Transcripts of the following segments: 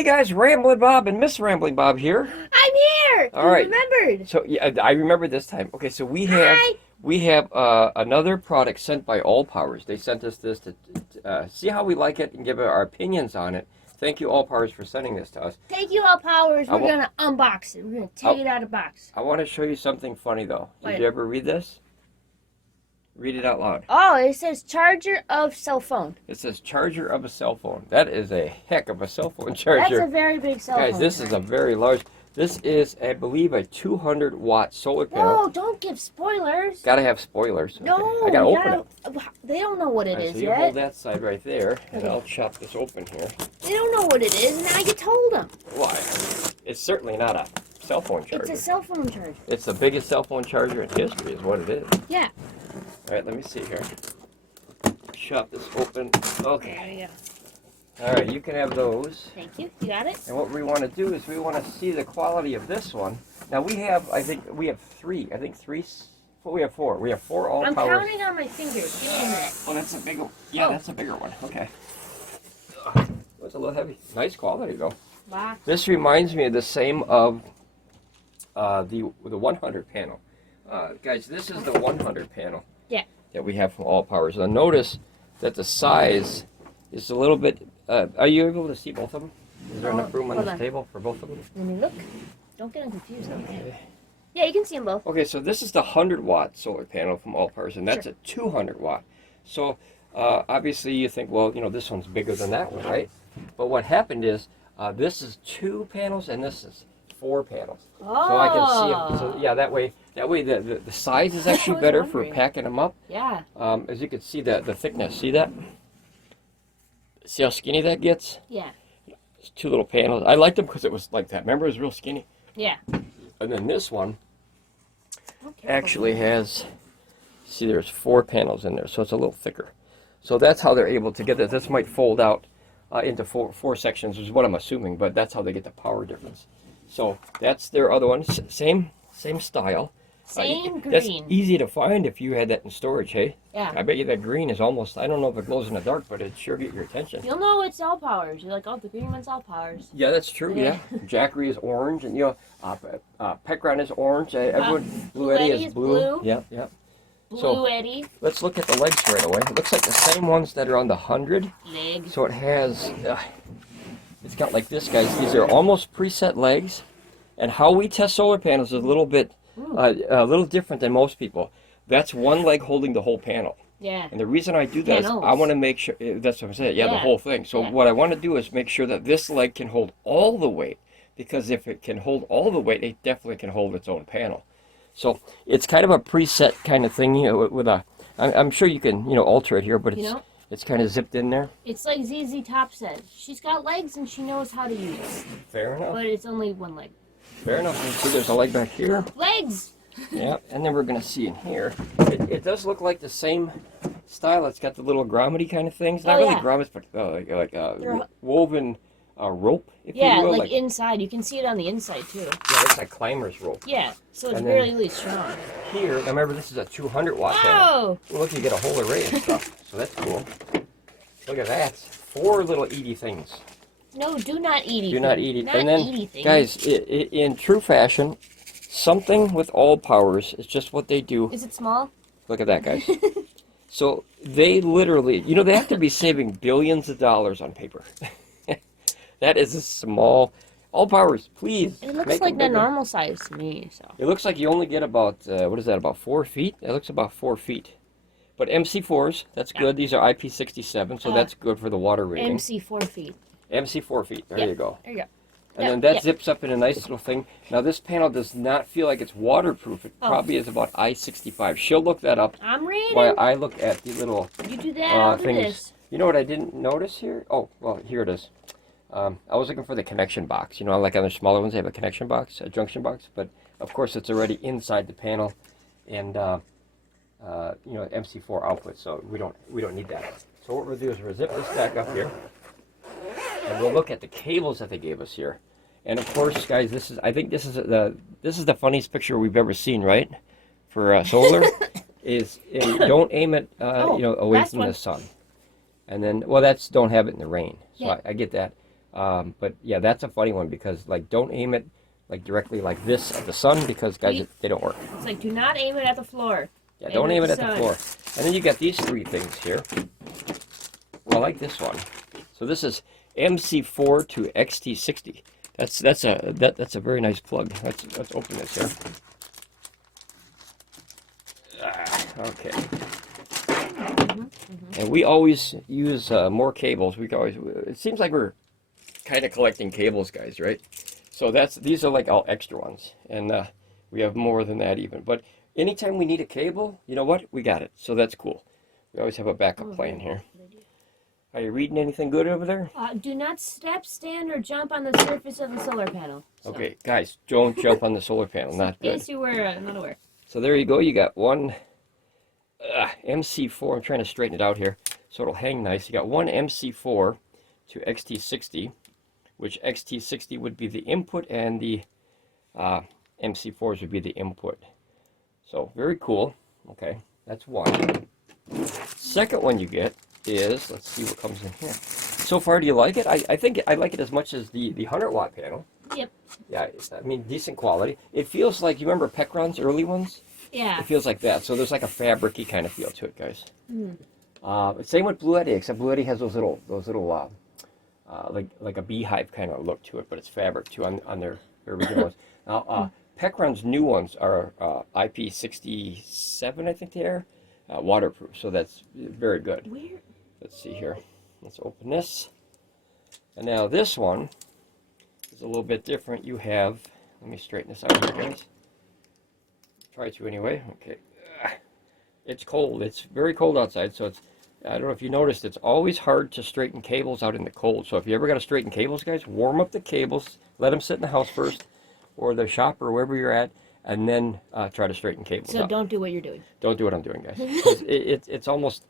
Hey guys, Ramblin Bob and Miss Ramblin Bob here. I'm here. All right. Remembered. So yeah, I remember this time. Okay, so we have another product sent by Allpowers. They sent us this to see how we like it and give our opinions on it. Thank you, Allpowers, for sending this to us. Thank you, Allpowers. We're gonna unbox it. We're gonna take it out of the box. I want to show you something funny though. What? Did you ever read this? Read it out loud. Oh, it says charger of cell phone. It says charger of a cell phone. That is a heck of a cell phone charger. That's a very big cell phone. Guys, this is a very large. This is, I believe, a 200-watt solar panel. No, don't give spoilers. Gotta have spoilers. No, okay. I gotta open it. They don't know what it is so you yet. hold that side right there, and I'll chop this open here. They don't know what it is. Now you told them. Why? It's certainly not a cell phone charger. It's a cell phone charger. It's the biggest cell phone charger in history, is what it is. Yeah. All right, let me see here. Chop this open. Okay. There you go. All right, you can have those. Thank you. You got it? And what we want to do is we want to see the quality of this one. Now we have, I think we have three. I think three. Well, we have four. We have four Allpowers. I'm counting on my fingers. Give me a minute. Oh, that's a big one. Yeah, that's a bigger one. Okay. It's a little heavy. Nice quality though. Wow. This reminds me of the same of the 100 panel. Guys, this is the 100 panel. Yeah. That we have from Allpowers. Now notice that the size is a little bit. Are you able to see both of them? Is there enough room on this table for both of them? Let me look. Don't get them confused. Okay. Yeah, you can see them both. Okay, so this is the 100-watt solar panel from Allpowers, and that's a 200-watt. So obviously you think, well, you know, this one's bigger than that one, right? But what happened is this is 2 panels and this is 4 panels. Oh. So I can see them. So yeah, that way the size is actually better for packing them up. Yeah. As you can see the thickness. See that? See how skinny that gets? Yeah. It's 2 little panels. I liked them because it was like that. Remember, it was real skinny. Yeah. And then this one actually has, see, there's 4 panels in there, so it's a little thicker. So that's how they're able to get this. This might fold out into four sections, is what I'm assuming, but that's how they get the power difference. So that's their other one. Same style. Same green. That's easy to find if you had that in storage, hey? Yeah. I bet you that green is almost, I don't know if it glows in the dark, but it sure get your attention. You'll know it's Allpowers. You're like, oh, the green one's Allpowers. Yeah, that's true, yeah. Jackery is orange, and you know, Pecron is orange. Everyone, Bluetti is blue. Yeah, yeah. Bluetti. Let's look at the legs right away. It looks like the same ones that are on the 100. Legs. So it has, it's got like this, guys. These are almost preset legs. And how we test solar panels is a little bit, a little different than most people. That's one leg holding the whole panel. Yeah. And the reason I do that is I want to make sure, that's what I'm saying, the whole thing. So what I want to do is make sure that this leg can hold all the weight. Because if it can hold all the weight, it definitely can hold its own panel. So it's kind of a preset kind of thing, you know, with a, I'm sure you can, you know, alter it here, but it's kind of zipped in there. It's like ZZ Top said. She's got legs and she knows how to use it. Fair enough. But it's only one leg. Fair enough. See, there's a leg back here. Legs! Yeah, and then we're going to see in here. It does look like the same style. It's got the little grommety kind of things. Not really grommets, but like woven rope, if you will. Yeah, like inside. You can see it on the inside, too. Yeah, it's like climber's rope. Yeah, so it's really strong. Here, now remember, this is a 200-watt panel. Well, look, you get a whole array of stuff, so that's cool. Look at that. 4 little Edie things. No, do not eat it. Do not eat it. And then, guys, in true fashion, something with Allpowers is just what they do. Is it small? Look at that, guys. So they literally, you know, they have to be saving billions of dollars on paper. That is a small. Allpowers, please. It looks like the normal size to me. So it looks like you only get about, what is that, about 4 feet? That looks about 4 feet. But MC4s, that's good. These are IP67, so that's good for the water rating. MC 4 feet. MC 4 feet. There you go. There you go. And then that zips up in a nice little thing. Now this panel does not feel like it's waterproof. It probably is about I-65. She'll look that up. I'm reading. While I look at the little you do that, I'll do things. this. You know what I didn't notice here? Oh, well, here it is. I was looking for the connection box. You know, like on the smaller ones, they have a connection box, a junction box. But of course, it's already inside the panel, and you know, MC4 output. So we don't need that. So what we'll do is we'll zip this back up here. And we'll look at the cables that they gave us here. And of course, guys, I think this is the funniest picture we've ever seen, right? For solar, don't aim it, you know, away from the sun. And then, well, don't have it in the rain. So I get that. But yeah, that's a funny one because like don't aim it like directly like this at the sun because guys, they don't work. It's like do not aim it at the floor. Yeah, don't aim it at the floor. And then you got these three things here. Well, I like this one. So this is MC4 to XT60. That's a very nice plug. Let's open this here. Okay. And we always use more cables. It seems like we're kind of collecting cables, guys, right? So these are like all extra ones, and we have more than that even. But anytime we need a cable, you know what? We got it. So that's cool. We always have a backup plan here. Are you reading anything good over there? Do not step, stand, or jump on the surface of the solar panel. So. Okay, guys, don't jump on the solar panel. Not good. Yes, you were not aware. So there you go. You got one MC4. I'm trying to straighten it out here so it'll hang nice. You got one MC4 to XT60, which XT60 would be the input and the MC4s would be the input. So very cool. Okay, that's one. Second one you get is, let's see what comes in here. So far, do you like it? I think I like it as much as the 100-watt panel. Yep. Yeah, I mean, decent quality. It feels like, you remember Pecron's early ones? Yeah. It feels like that. So there's like a fabric-y kind of feel to it, guys. Same with Bluetti, except Bluetti has those little like a beehive kind of look to it, but it's fabric too on their original ones. Now, Pecron's new ones are IP67, I think they are, waterproof. So that's very good. Where? Let's see here. Let's open this. And now this one is a little bit different. You have, let me straighten this out here, guys. Try to anyway. Okay. It's cold. It's very cold outside, so it's, I don't know if you noticed, it's always hard to straighten cables out in the cold. So if you ever got to straighten cables, guys, warm up the cables, let them sit in the house first, or the shop, or wherever you're at, and then try to straighten cables So out. don't do what you're doing. Don't do what I'm doing, guys. It's almost,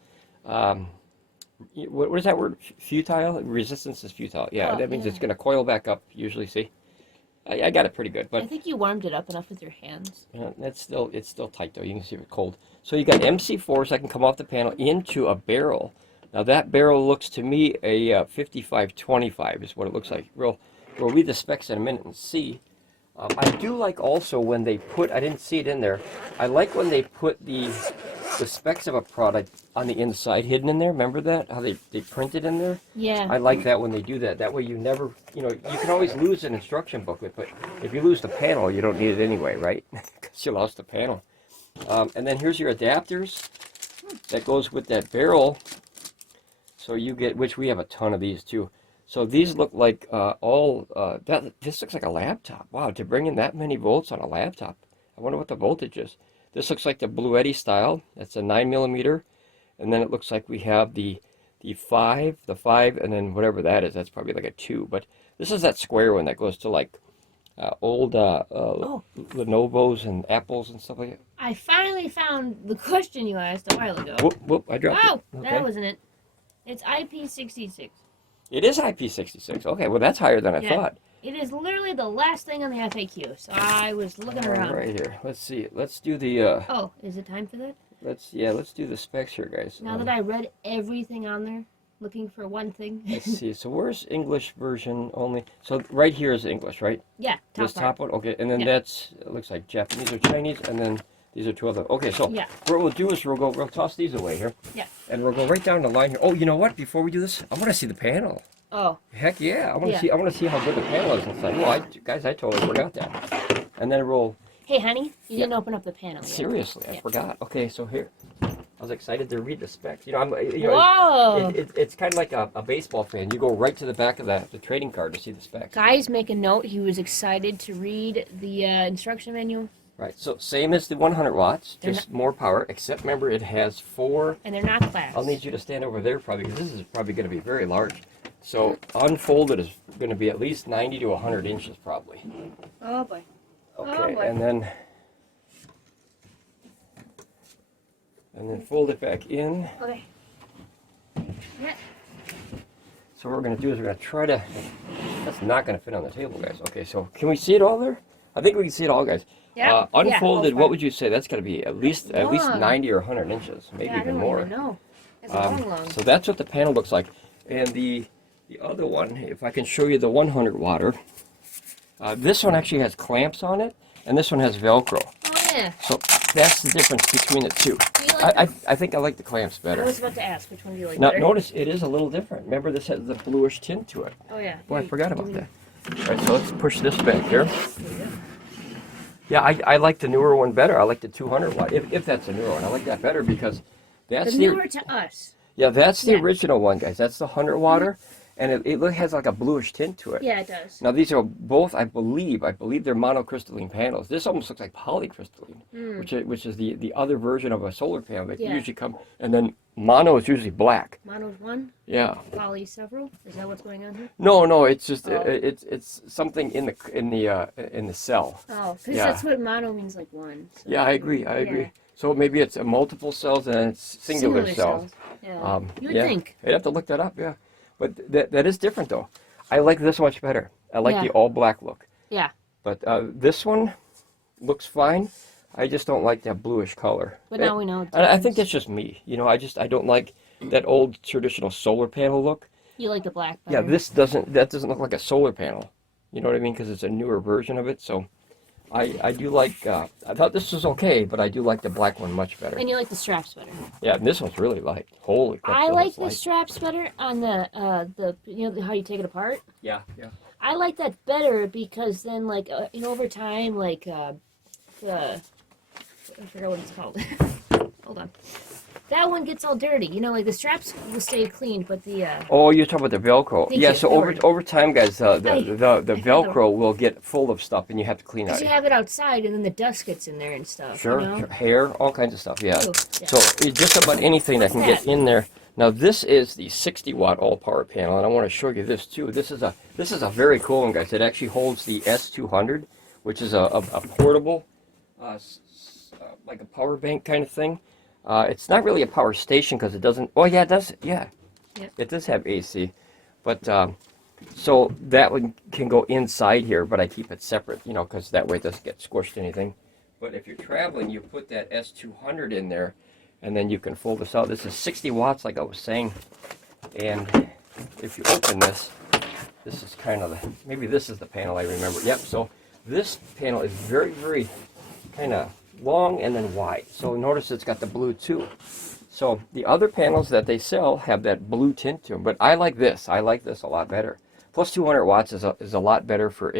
what is that word? Futile? Resistance is futile. Yeah, that means it's going to coil back up, usually, see? I got it pretty good, but I think you warmed it up enough with your hands. it's still tight, though. You can see it's cold. So you got MC4s that can come off the panel into a barrel. Now, that barrel looks to me a 5525 is what it looks like. We'll read the specs in a minute and see. I do like also when they put, I didn't see it in there, I like when they put the specs of a product on the inside hidden in there. Remember that? How they print it in there? Yeah. I like that when they do that. That way you never, you can always lose an instruction booklet, but if you lose the panel, you don't need it anyway, right? Because you lost the panel. And then here's your adapters that goes with that barrel. So you get, which we have a ton of these too. So these look like this looks like a laptop. Wow, to bring in that many volts on a laptop. I wonder what the voltage is. This looks like the Bluetti style. That's a 9mm. And then it looks like we have the 5, and then whatever that is. That's probably like a 2. But this is that square one that goes to like old Lenovo's and Apples and stuff like that. I finally found the question you asked a while ago. Whoop, I dropped it. Oh, that wasn't it. It's IP66. It is IP66. Okay, well that's higher than I thought. It is literally the last thing on the FAQ, so I was looking around. Right here. Let's see. Let's do the. Oh, is it time for that? Let's do the specs here, guys. Now that I read everything on there, looking for one thing. Let's see. So where's English version only? So right here is English, right? Yeah, this top one. Okay, and then that's, it looks like Japanese or Chinese, and then these are 2 other. Okay, so what we'll do is we'll toss these away here. Yeah. And we'll go right down the line here. Oh, you know what? Before we do this, I want to see the panel. Oh. Heck yeah! I want to see how good the panel is inside. Well, guys, I totally forgot that. And then we'll. Hey, honey, you didn't open up the panel yet. Seriously, I forgot. Okay, so here, I was excited to read the specs. Whoa! It's kind of like a baseball fan. You go right to the back of the trading card to see the specs. Guys, make a note. He was excited to read the instruction manual. Right. So same as the 100 watts, just more power. Except remember, it has 4. And they're not class. I'll need you to stand over there probably because this is probably going to be very large. So unfolded is going to be at least 90 to 100 inches probably. Oh boy. Okay, oh boy. and then fold it back in. Okay. Yeah. So what we're going to do is we're going to try to. That's not going to fit on the table, guys. Okay, so can we see it all there? I think we can see it all, guys. Yeah. Unfolded. What would you say? That's got to be at least 90 or 100 inches, maybe even more. No. It's long. So that's what the panel looks like, and the The other one, if I can show you the 100 watter, this one actually has clamps on it, and this one has Velcro. Oh yeah. So that's the difference between the two. Do you like I think I like the clamps better. I was about to ask, which one do you like Now, better? notice it is a little different. Remember, this has the bluish tint to it. Oh yeah. Boy, I forgot about Mhm. that. All right, so let's push this back here. Yeah, I like the newer one better. I like the 200 watt, if that's a newer one. I like that better because that's The newer to us. yeah, that's the Yeah. original one, guys. That's the 100 watter, and it has like a bluish tint to it. Yeah, it does. Now these are both, I believe they're monocrystalline panels. This almost looks like polycrystalline, which is the other version of a solar panel that Yeah. usually come, and then mono is usually black. Mono's one, Yeah. poly several. Is that what's going on here? No, it's just Oh. it's something in the cell. Oh, because Yeah. that's what mono means, like one. So. Yeah, I agree. I agree. Yeah. So maybe it's a multiple cells and it's singular cells. Yeah. You would yeah. think. I'd have to look that up. Yeah, but that is different though. I like this much better. I like Yeah. the all black look. Yeah. But this one looks fine. I just don't like that bluish color. But now we know. I think that's just me. You know, I don't like that old traditional solar panel look. You like the black Yeah, better. that doesn't look like a solar panel. You know what I mean? Because it's a newer version of it. So I do like. I thought this was okay, but I do like the black one much better. And you like the straps better. Yeah, and this one's really light. Holy crap! I this like one's the light. straps better on the you know how you take it apart. Yeah. I like that better because then like over time like the I forgot what it's called. Hold on. That one gets all dirty. You know, like the straps will stay clean, but the Oh, you're talking about the Velcro. Thank Yeah. you. So Don't over worry. time, guys, the the- Velcro will get full of stuff, and you have to clean out. because you have it outside and then the dust gets in there and stuff. Sure, You know? sure. Hair, all kinds of stuff. Yeah. Ooh, yeah. So just about anything that can What's get in there. Now this is the 60 watt all power panel, and I want to show you this too. This is a very cool one, guys. It actually holds the S200, which is a portable, like a power bank kind of thing. It's not really a power station because it doesn't. Oh yeah, it does. Yeah, Yep. it does have AC, but so that one can go inside here, but I keep it separate, you know, because that way it doesn't get squished anything. But if you're traveling, you put that S200 in there, and then you can fold this out. This is 60 watts, like I was saying, and if you open this, this is kind of maybe this is the panel I remember. Yep. So this panel is very, very kind of long and then wide. So notice it's got the blue too. So the other panels that they sell have that blue tint to them, but I like this. I like this a lot better. Plus 200 watts is a lot better for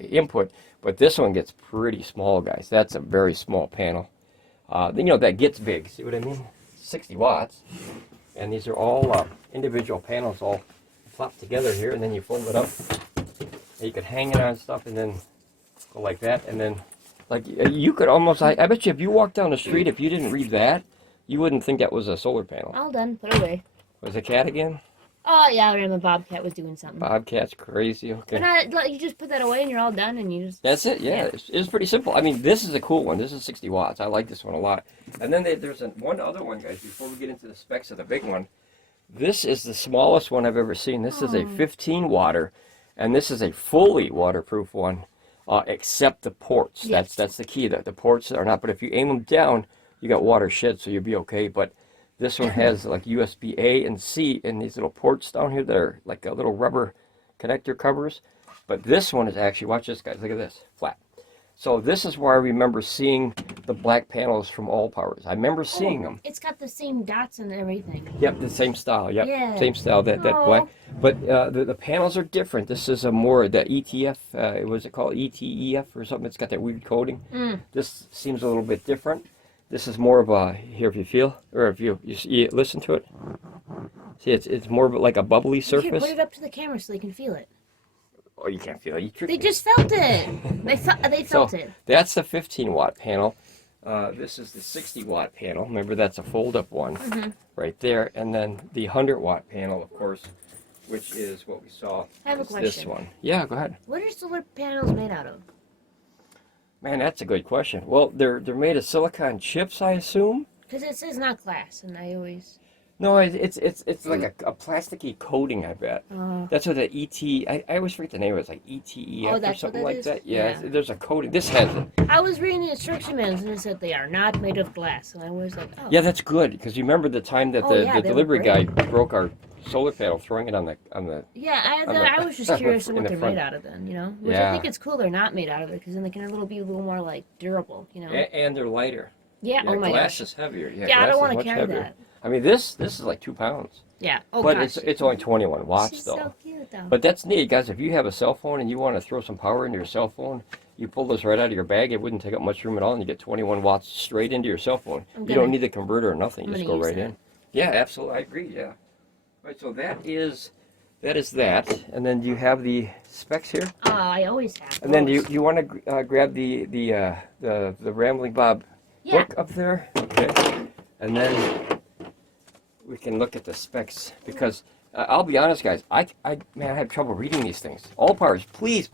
input, but this one gets pretty small, guys. That's a very small panel. You know, that gets big. See what I mean? 60 watts. And these are all individual panels all plopped together here, and then you fold it up. And you could hang it on stuff and then go like that, and then like you could almost, I bet you if you walked down the street, if you didn't read that, you wouldn't think that was a solar panel. All done. Put it away. Was it a cat again? Oh yeah, I remember Bobcat was doing something. Bobcat's crazy. Okay. But not, like, you just put that away and you're all done and you just. That's it, yeah. It's pretty simple. I mean, this is a cool one. This is 60 watts. I like this one a lot. And then there's one other one, guys, before we get into the specs of the big one. This is the smallest one I've ever seen. This is a 15 watter, and this is a fully waterproof one, except the ports. Yes. That's the key. The ports are not, but if you aim them down, you got water shed, so you'll be okay. But this one has like USB A and C and these little ports down here that are like a little rubber connector covers. But this one is actually, watch this, guys, look at this, flat. So this is where I remember seeing the black panels from Allpowers. I remember seeing them. It's got the same dots and everything. Yep, the same style. Yep, Yeah. same style. That Aw. black. But the panels are different. This is a more the ETF. What is it called? ETEF or something. It's got that weird coating. This seems a little bit different. This is more of a, here if you feel, or if you listen to it. See, it's more of like a bubbly Here, surface. put it up to the camera so they can feel it. Oh, you can't feel it. You tricked They me. just felt it. They felt it. That's the 15 watt panel. This is the 60 watt panel. Remember, that's a fold up one right there. And then the 100 watt panel, of course, which is what we saw. I have a is This question. one. Yeah, go ahead. What are solar panels made out of? Man, that's a good question. Well, they're made of silicon chips, I assume. Because it says not glass, and I always. No, it's like a plasticky coating, I bet. That's what the I always forget the name of it. It's like ETEF or that's something what like is? that. Yeah, Yeah. there's a coating. This has it. I was reading the instruction manuals and it said they are not made of glass. And I was like, oh. Yeah, that's good because you remember the time that Oh, the yeah, they delivery look guy great. broke our solar panel throwing it on the. Yeah, on the- I was just curious on in what the they're front. made out of then, you know? Which I Yeah. think it's cool they're not made out of it because then they can be a little more like durable, you know? And they're lighter. Yeah, Yeah, oh my glass gosh. is heavier. Yeah, Yeah, I glass don't is want to much carry heavier. that. I mean, this is like 2 pounds. Yeah. Oh But gosh. it's only 21 watts She's though. so cute though. But that's neat, guys. If you have a cell phone and you want to throw some power into your cell phone, you pull this right out of your bag. It wouldn't take up much room at all, and you get 21 watts straight into your cell phone. You don't need the converter or nothing. You just go right in. Yeah, absolutely. I agree. Yeah. All right. So that is that. And then do you have the specs here? I always have. And then do you want to grab the Ramblin Bob book up there? Okay. And then we can look at the specs because I'll be honest, guys. I have trouble reading these things. Allpowers, please.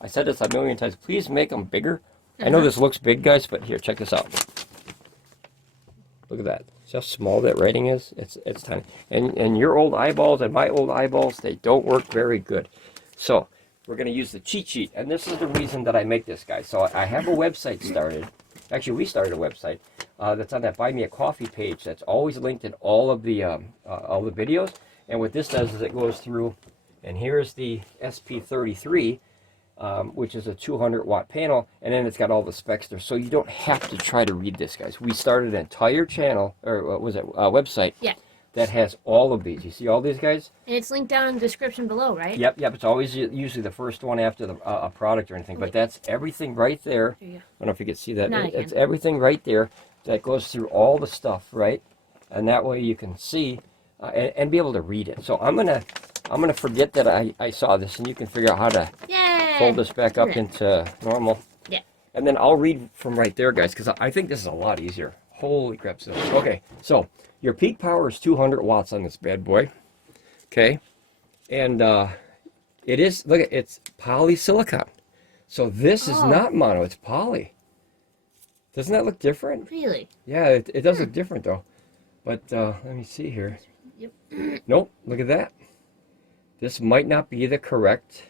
I said this a million times. Please make them bigger. I know this looks big, guys, but here, check this out. Look at that. See how small that writing is? It's tiny. And your old eyeballs and my old eyeballs, they don't work very good. So we're going to use the cheat sheet, and this is the reason that I make this, guys. So I have a website started. Actually, we started a website that's on that Buy Me a Coffee page. That's always linked in all the videos. And what this does is it goes through, and here's the SP033, which is a 200 watt panel, and then it's got all the specs there. So you don't have to try to read this, guys. We started an entire channel, or what was it, website. Yeah. That has all of these. You see all these, guys? And it's linked down in the description below, right? Yep. It's always usually the first one after a product or anything. But that's everything right there. There you go. I don't know if you can see that. No, I It's can. everything right there that goes through all the stuff, right? And that way you can see and be able to read it. So I'm gonna forget that I saw this, and you can figure out how to Yay! fold this back up into normal. Yeah. And then I'll read from right there, guys, because I think this is a lot easier. Holy crap. Okay, so your peak power is 200 watts on this bad boy. Okay. And it is, look, it's polysilicon. So this is not mono, it's poly. Doesn't that look different? Really? Yeah, it does look different though. But let me see here. Yep. Nope, look at that. This might not be the correct.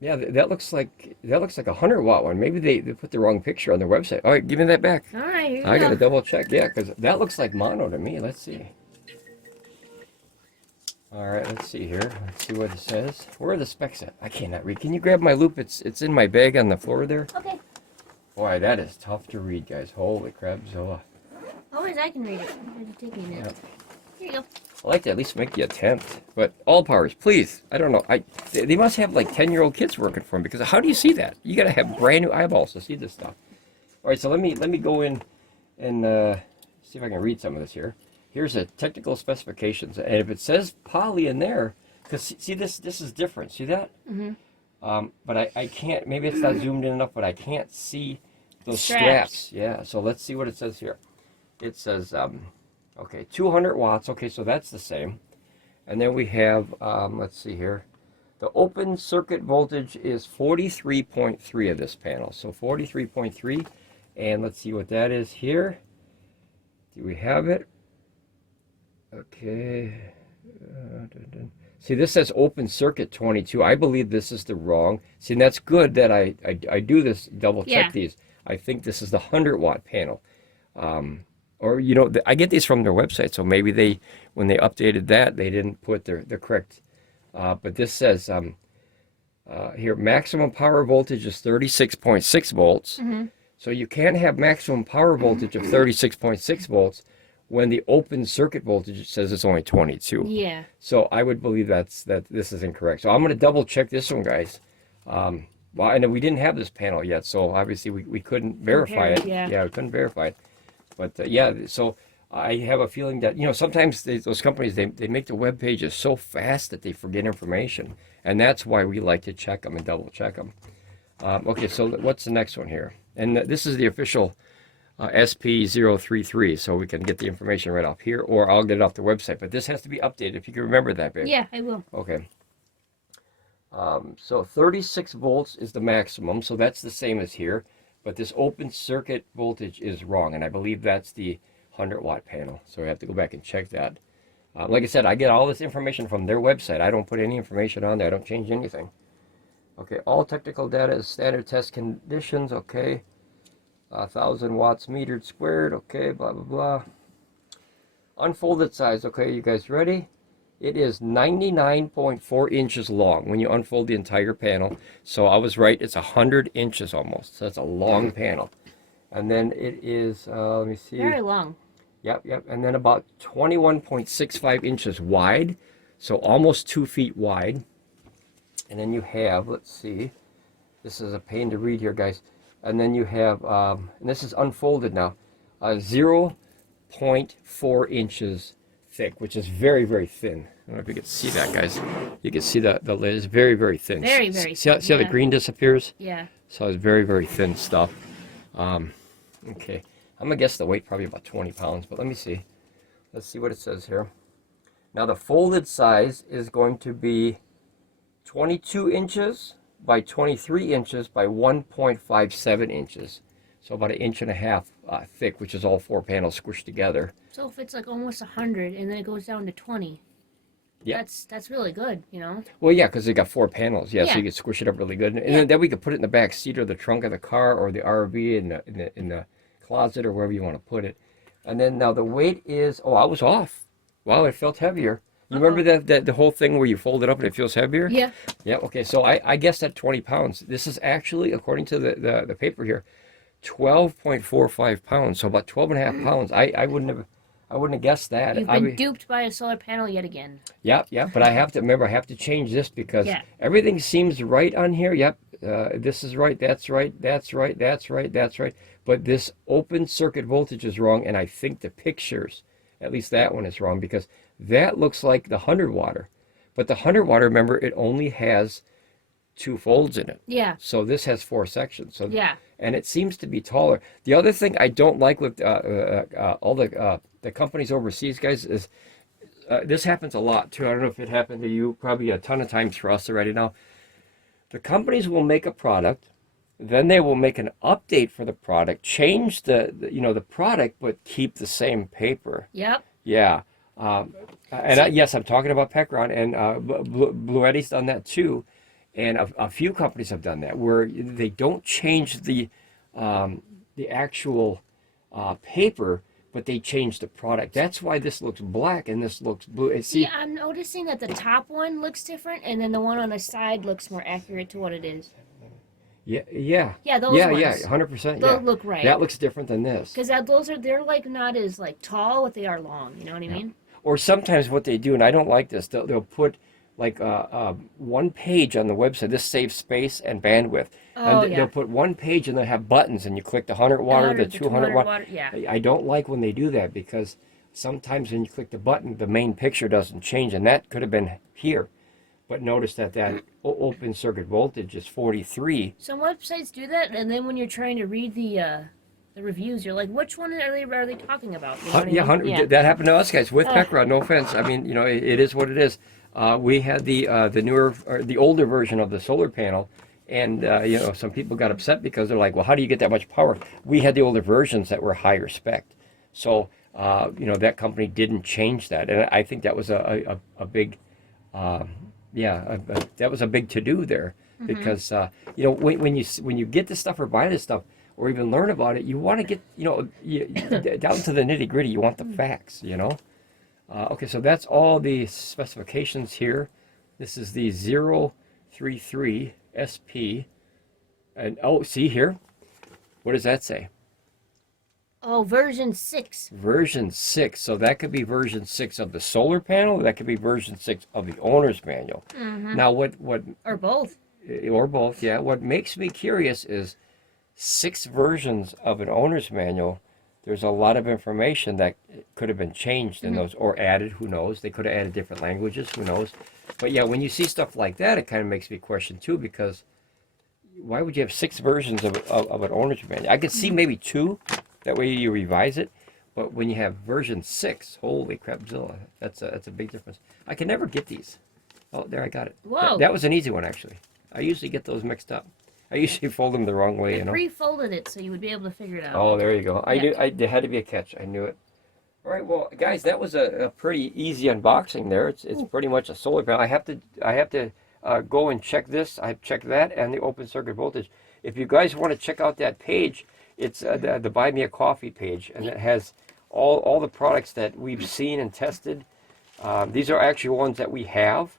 Yeah, that looks like a 100 watt one. Maybe they put the wrong picture on their website. All right, give me that back. All right, here you I go. gotta double check. Yeah, because that looks like mono to me. Let's see. All right, let's see here. Let's see what it says. Where are the specs at? I cannot read. Can you grab my loop? It's in my bag on the floor there. Okay. Boy, that is tough to read, guys. Holy crap, Zilla. Always I can read it. It'll take me a minute. Here you go. I like to at least make the attempt. But Allpowers, please. I don't know. They must have like 10-year-old kids working for them, because how do you see that? You got to have brand new eyeballs to see this stuff. All right, so let me go in and see if I can read some of this here. Here's the technical specifications, and if it says poly in there, because see this is different. See that? Mm-hmm. But I can't. Maybe it's not zoomed in enough, but I can't see those straps. Yeah. So let's see what it says here. It says okay, 200 watts. Okay, so that's the same. And then we have, let's see here. The open circuit voltage is 43.3 of this panel. So 43.3. And let's see what that is here. Do we have it? Okay. See, this says open circuit 22. I believe this is the wrong. See, and that's good that I do this, double check these. I think this is the 100 watt panel. Or, you know, I get these from their website, so maybe when they updated that, they didn't put the correct, but this says here, maximum power voltage is 36.6 volts. Mm-hmm. So you can't have maximum power voltage of 36.6 volts when the open circuit voltage says it's only 22. Yeah. So I would believe that this is incorrect. So I'm going to double check this one, guys. Well, and we didn't have this panel yet, so obviously we couldn't verify it. Yeah, we couldn't verify it. But yeah, so I have a feeling that, you know, sometimes those companies, they make the web pages so fast that they forget information. And that's why we like to check them and double check them. Okay, so what's the next one here? And this is the official SP033, so we can get the information right off here, or I'll get it off the website. But this has to be updated, if you can remember that, babe. Yeah, I will. Okay. So 36 volts is the maximum, so that's the same as here. But this open circuit voltage is wrong, and I believe that's the 100-watt panel. So we have to go back and check that. Like I said, I get all this information from their website. I don't put any information on there. I don't change anything. Okay, all technical data is standard test conditions. Okay, 1,000 watts metered squared. Okay, blah blah blah. Unfolded size. Okay, you guys ready? It is 99.4 inches long when you unfold the entire panel. So I was right. It's 100 inches almost. So that's a long panel. And then it is, let me see. Very long. Yep. And then about 21.65 inches wide. So almost 2 feet wide. And then you have, let's see. This is a pain to read here, guys. And then you have, and this is unfolded now, 0.4 inches thick, which is very, very thin. I don't know if you can see that, guys. You can see the lid is very, very thin. Very, very thin. thin. See how the green disappears? Yeah. So it's very, very thin stuff. Okay. I'm going to guess the weight probably about 20 pounds, but let me see. Let's see what it says here. Now the folded size is going to be 22 inches by 23 inches by 1.57 inches. So about 1.5 inches thick, which is all 4 panels squished together. So if it's like almost 100 and then it goes down to 20, yeah, that's really good, you know? Well, yeah, because they got 4 panels, yeah, Yeah. so you can squish it up really good. And then we could put it in the back seat or the trunk of the car or the RV in the closet or wherever you want to put it. And then now the weight is, oh, I was off. Wow, it felt heavier. You remember that the whole thing where you fold it up and it feels heavier? Yeah. Yeah, okay, so I guessed at 20 pounds. This is actually, according to the paper here, 12.45 pounds, so about 12.5 pounds. I wouldn't have guessed that. You've been duped by a solar panel yet again. Yeah, but I have to remember, I have to change this because Yeah. everything seems right on here. Yep, this is right, that's right, that's right, that's right, that's right. But this open circuit voltage is wrong, and I think the pictures, at least that one is wrong, because that looks like the 100-watter. But the 100-watter, remember, it only has 2 folds in it. Yeah. So this has 4 sections. So Yeah. and it seems to be taller. The other thing I don't like with all the companies overseas, guys, is this happens a lot too. I don't know if it happened to you, probably a ton of times for us already now. The companies will make a product, then they will make an update for the product, change the product, but keep the same paper. Yep. Yeah. Yes, I'm talking about Pecron, and Bluetti's done that too. And a few companies have done that, where they don't change the actual paper, but they change the product. That's why this looks black and this looks blue. See, I'm noticing that the top one looks different, and then the one on the side looks more accurate to what it is. Yeah. Yeah, those yeah, ones. Yeah, 100%. Those Yeah. look right. That looks different than this. Because they're like not as like tall, but they are long. You know what I mean? Or sometimes what they do, and I don't like this, they'll put like one page on the website. This saves space and bandwidth. Oh, and they'll put one page and they'll have buttons, and you click the 100-watt, the 200-watt. Yeah. I don't like when they do that, because sometimes when you click the button, the main picture doesn't change, and that could have been here. But notice that open circuit voltage is 43. Some websites do that, and then when you're trying to read the reviews, you're like, which one are they talking about? You know what I mean? Yeah. That happened to us, guys, with Pecron. No offense. I mean, it is what it is. We had the newer, or the older version of the solar panel, and some people got upset because they're like, well, how do you get that much power? We had the older versions that were higher spec, so that company didn't change that, and I think that was a big, that was a big to do there, because when you get this stuff or buy this stuff or even learn about it, you want to get down to the nitty gritty. You want the facts, Okay, so that's all the specifications here. This is the 033 SP. And see here. What does that say? Oh, version 6. Version 6. So that could be version 6 of the solar panel. Or that could be version 6 of the owner's manual. Now, what? Or both. Or both, yeah. What makes me curious is 6 versions of an owner's manual. There's a lot of information that could have been changed in those, or added. Who knows? They could have added different languages. Who knows? But yeah, when you see stuff like that, it kind of makes me question too, because why would you have 6 versions of an owner's manual? I could see maybe 2. That way you revise it. But when you have version 6, holy crapzilla, that's a big difference. I can never get these. Oh, there, I got it. Whoa. That was an easy one, actually. I usually get those mixed up. I usually fold them the wrong way, I pre-folded it so you would be able to figure it out. Oh, there you go. I knew there had to be a catch. I knew it. All right, well, guys, that was a pretty easy unboxing there. It's pretty much a solar panel. I have to go and check this. I checked that and the open circuit voltage. If you guys want to check out that page, it's the Buy Me a Coffee page, and it has all the products that we've seen and tested. These are actually ones that we have,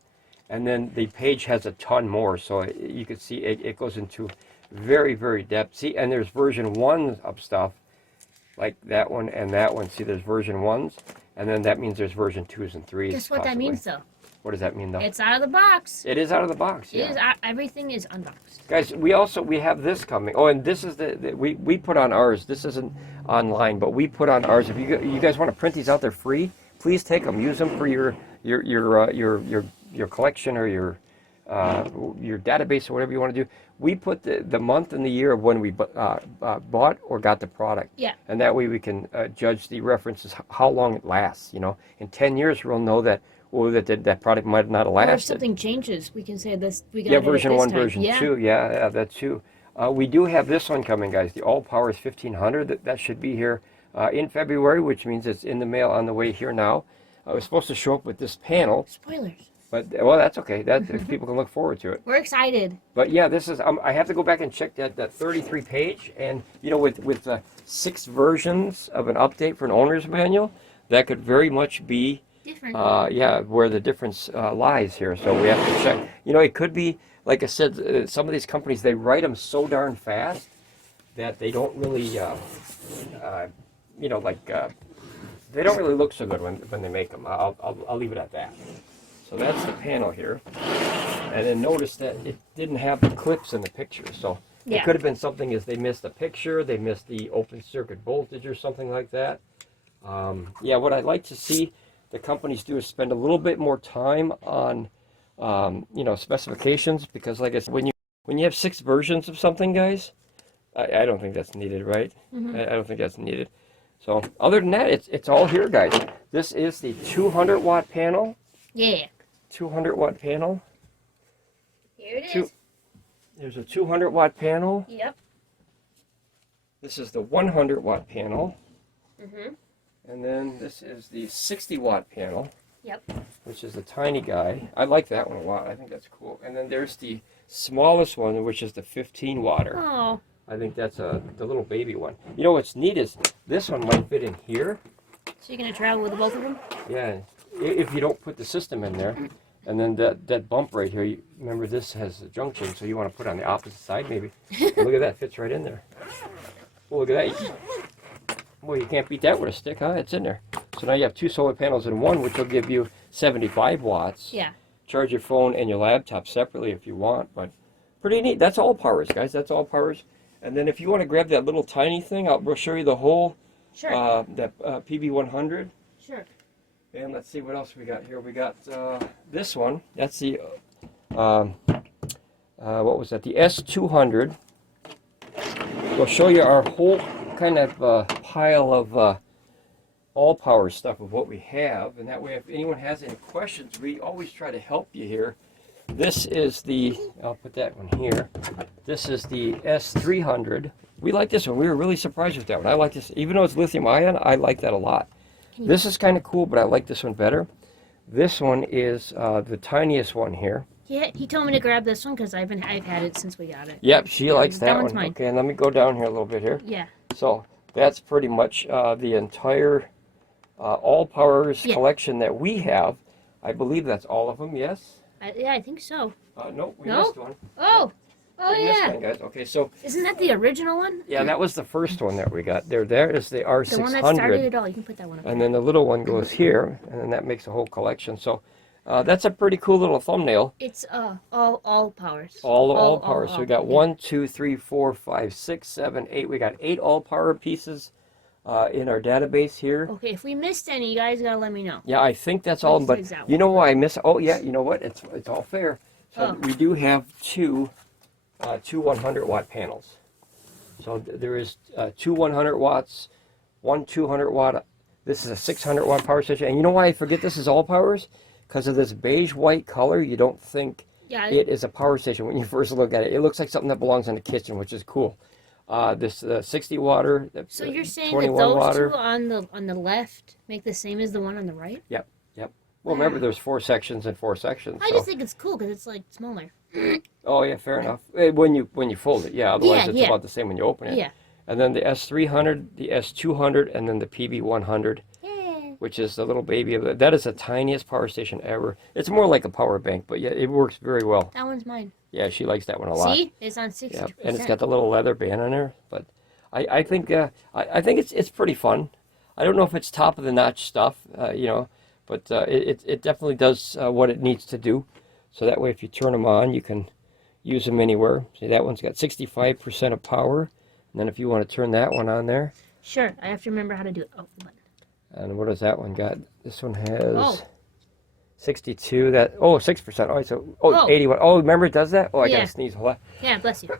and then the page has a ton more. So you can see it goes into very, very depth. See, and there's version 1 of stuff. Like that one and that one. See, there's version 1s, and then that means there's version 2s and 3s. Guess what that means, though? What does that mean, though? It's out of the box. It is out of the box, yeah. It is, everything is unboxed. Guys, we have this coming. Oh, and this is we put on ours. This isn't online, but we put on ours. If you guys want to print these out, they're free. Please take them. Use them for your collection or your database or whatever you want to do. We put the month and the year of when we bought or got the product. Yeah. And that way we can judge the references, how long it lasts. You know, in 10 years we'll know that that product might not have lasted. Or if something changes, we can say this. We got yeah, it version this 1, time. version 2. Yeah, that's true. We do have this one coming, guys. The Allpowers 1500. That should be here in February, which means it's in the mail on the way here now. I was supposed to show up with this panel. Spoilers. But, well, that's okay. That people can look forward to it. We're excited. But yeah, this is. I have to go back and check that 33 page, and you know, with 6 versions of an update for an owner's manual, that could very much be different. Yeah, where the difference lies here. So we have to check. You know, it could be, like I said, some of these companies, they write them so darn fast that they don't really, you know, like they don't really look so good when they make them. I'll leave it at that. So that's the panel here, and then notice that it didn't have the clips in the picture. So yeah. It could have been something as they missed a picture, they missed the open circuit voltage or something like that. Yeah, what I'd like to see the companies do is spend a little bit more time on, you know, specifications, because like I said, when you have 6 versions of something, guys, I don't think that's needed, right? Mm-hmm. I don't think that's needed. So other than that, it's all here, guys. This is the 200 watt panel. Yeah. 200 watt panel. Here it is. There's a 200 watt panel. Yep. This is the 100 watt panel. Mm-hmm. And then this is the 60 watt panel. Yep. Which is the tiny guy. I like that one a lot. I think that's cool. And then there's the smallest one, which is the 15 watter. Oh. I think that's the little baby one. You know what's neat is this one might fit in here. So you're gonna travel with both of them? Yeah. If you don't put the system in there. And then that bump right here, remember this has a junction, so you want to put it on the opposite side maybe. Look at that, fits right in there. Oh, look at that. Well, you can't beat that with a stick, huh? It's in there. So now you have 2 solar panels in one, which will give you 75 watts. Yeah. Charge your phone and your laptop separately if you want, but pretty neat. That's Allpowers, guys. That's Allpowers. And then if you want to grab that little tiny thing, we'll show you the whole, sure. That PB100. Sure. And let's see what else we got here. We got this one. That's the, what was that? The S200. We'll show you our whole kind of pile of Allpowers stuff of what we have. And that way, if anyone has any questions, we always try to help you here. This is the, I'll put that one here. This is the S300. We like this one. We were really surprised with that one. I like this. Even though it's lithium ion, I like that a lot. This is kind of cool, but I like this one better. This one is the tiniest one here. Yeah, he told me to grab this one because I've had it since we got it. Yep, she likes that one's one. mine. Okay, and let me go down here a little bit here. Yeah. So that's pretty much the entire Allpowers collection that we have. I believe that's all of them. Yes. Yeah, I think so. No, we No? missed one. Oh. Oh We missed yeah. one, guys. Okay, so Isn't that the original one? yeah, that was the first one that we got. There is the R600. The one that started it all. You can put that one up. And then the little one goes here, and then that makes a whole collection. So that's a pretty cool little thumbnail. It's all powers. All Allpowers. So we got yeah. 1, 2, 3, 4, 5, 6, 7, 8. We got 8 Allpower pieces in our database here. Okay, if we missed any, you guys gotta let me know. Yeah, I think that's all. But you know why I miss? Oh yeah, you know what? It's all fair. So we do have two 100 watt panels. So there is 2 100 watts, 1 200 watt. This is a 600 watt power station. And you know why I forget this is Allpowers? Because of this beige white color, you don't think it is a power station when you first look at it. It looks like something that belongs in the kitchen, which is cool. This 60 water. So you're saying that 21 those water. two on the left make the same as the one on the right? Yep. Well, remember, there's 4 sections and 4 sections. I so. just think it's cool because it's like smaller. Oh yeah, fair enough. When you fold it, yeah. Otherwise, it's yeah. about the same when you open it. Yeah. And then the S300, the S200, and then the PB100, which is the little baby of it. That is the tiniest power station ever. It's more like a power bank, but yeah, it works very well. That one's mine. Yeah, she likes that one a lot. See, it's on 60%. Yeah, and it's got the little leather band on there. But I think I think it's pretty fun. I don't know if it's top of the notch stuff, you know, but it definitely does what it needs to do. So that way, if you turn them on, you can use them anywhere. See, that one's got 65% of power. And then if you want to turn that one on there. Sure, I have to remember how to do it. Oh, the button. And what does that one got? This one has 62. That 6%. Oh, so 81. Oh, remember it does that? Oh, I gotta sneeze. Hold on. Yeah, bless you.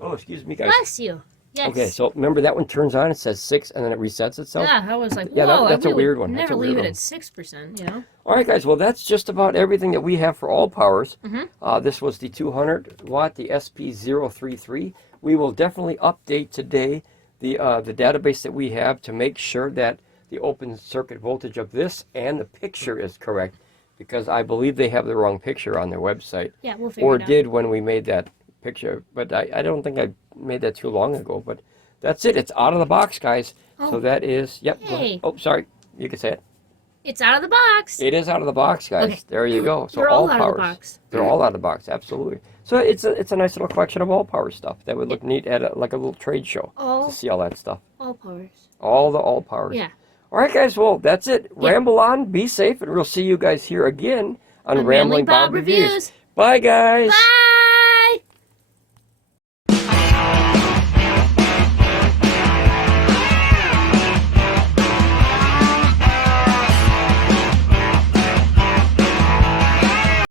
Oh, excuse me, guys. Bless you. Yes. Okay, so remember that one turns on. It says 6, and then it resets itself. Yeah, I was like, whoa, yeah, that's a weird one. Never That's a weird leave it one. at 6%. You know. All right, guys. Well, that's just about everything that we have for Allpowers. Mm-hmm. This was the 200 watt, the SP033. We will definitely update today the database that we have to make sure that the open circuit voltage of this and the picture is correct, because I believe they have the wrong picture on their website. Yeah, we'll figure it out. Or did when we made that picture, but I don't think I made that too long ago. But that's it. It's out of the box, guys. Oh. So that is, yep. Hey. Oh, sorry. You can say it. It's out of the box. It is out of the box, guys. Okay. There you go. So They're all out of the Allpowers. box. They're all out of the box, absolutely. So it's a nice little collection of Allpower stuff that would look neat at like a little trade show to see all that stuff. Allpowers. All the Allpowers. Yeah. All right, guys. Well, that's it. Yeah. Ramble on. Be safe, and we'll see you guys here again on Ramblin Ramblin Bob Bob Reviews. Reviews. Bye, guys. Bye.